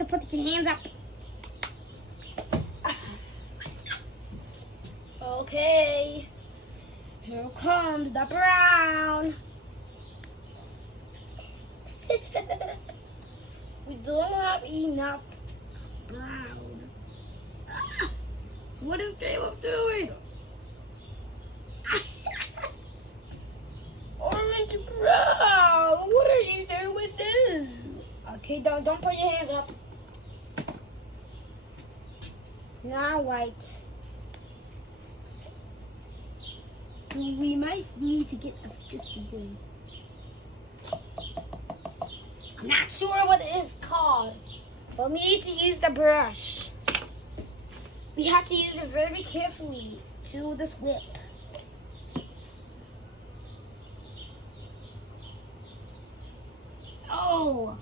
to put your hands up. Okay. Here comes the brown. We don't have enough brown. What is Caleb doing? Orange brown. What are you doing this? Okay, don't put your hands up. Now white. We might need to get us just a day. I'm not sure what it is called, but we need to use the brush. We have to use it very carefully to this whip. Oh.